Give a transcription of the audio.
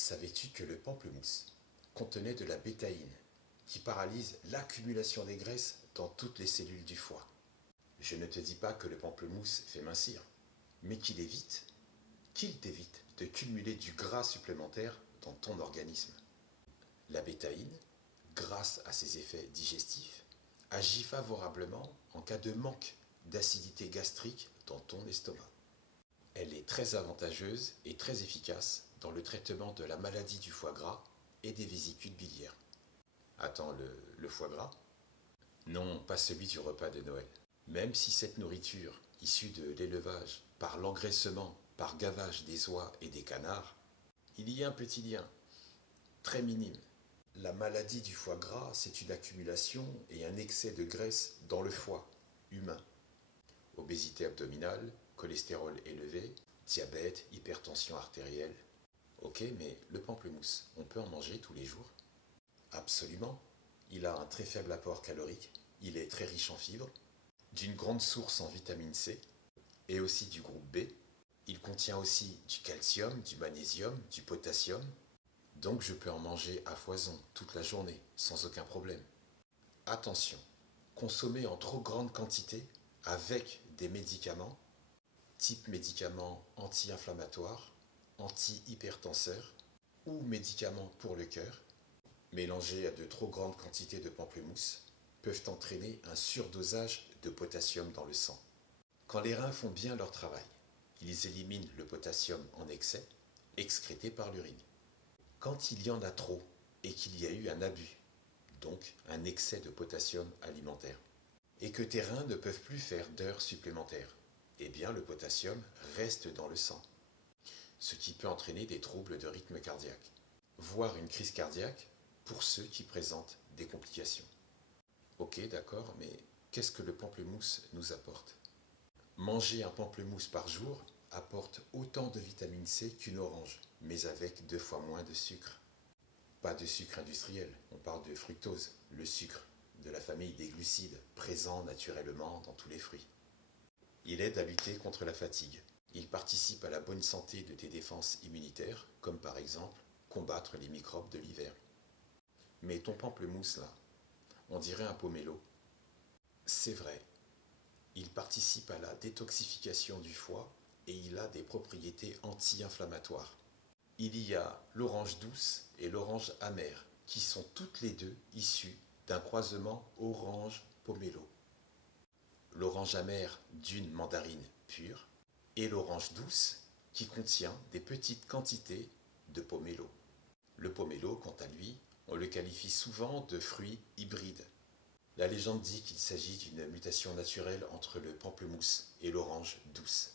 Savais-tu que le pamplemousse contenait de la bétaïne qui paralyse l'accumulation des graisses dans toutes les cellules du foie? Je ne te dis pas que le pamplemousse fait mincir, mais qu'il t'évite de cumuler du gras supplémentaire dans ton organisme. La bétaïne, grâce à ses effets digestifs, agit favorablement en cas de manque d'acidité gastrique dans ton estomac. Elle est très avantageuse et très efficace dans le traitement de la maladie du foie gras et des vésicules biliaires. Attends, le foie gras? Non, pas celui du repas de Noël. Même si cette nourriture, issue de l'élevage, par l'engraissement, par gavage des oies et des canards, il y a un petit lien, très minime. La maladie du foie gras, c'est une accumulation et un excès de graisse dans le foie humain. Obésité abdominale, cholestérol élevé, diabète, hypertension artérielle. Ok, mais le pamplemousse, on peut en manger tous les jours? Absolument. Il a un très faible apport calorique, il est très riche en fibres, d'une grande source en vitamine C et aussi du groupe B. Il contient aussi du calcium, du magnésium, du potassium. Donc je peux en manger à foison toute la journée, sans aucun problème. Attention, consommer en trop grande quantité avec des médicaments, type médicaments anti-inflammatoires, anti-hypertenseurs ou médicaments pour le cœur, mélangés à de trop grandes quantités de pamplemousse, peuvent entraîner un surdosage de potassium dans le sang. Quand les reins font bien leur travail, ils éliminent le potassium en excès, excrété par l'urine. Quand il y en a trop et qu'il y a eu un abus, donc un excès de potassium alimentaire, et que tes reins ne peuvent plus faire d'heures supplémentaires, eh bien le potassium reste dans le sang, ce qui peut entraîner des troubles de rythme cardiaque, voire une crise cardiaque pour ceux qui présentent des complications. Ok, d'accord, mais qu'est-ce que le pamplemousse nous apporte? Manger un pamplemousse par jour apporte autant de vitamine C qu'une orange, mais avec 2 fois moins de sucre. Pas de sucre industriel, on parle de fructose, le sucre de la famille des glucides présent naturellement dans tous les fruits. Il aide à lutter contre la fatigue. Il participe à la bonne santé de tes défenses immunitaires, comme par exemple combattre les microbes de l'hiver. Mais ton pamplemousse là, on dirait un pomelo. C'est vrai, il participe à la détoxification du foie et il a des propriétés anti-inflammatoires. Il y a l'orange douce et l'orange amère, qui sont toutes les deux issues d'un croisement orange-pomelo. L'orange amère d'une mandarine pure et l'orange douce qui contient des petites quantités de pomelo. Le pomelo, quant à lui, on le qualifie souvent de fruit hybride. La légende dit qu'il s'agit d'une mutation naturelle entre le pamplemousse et l'orange douce.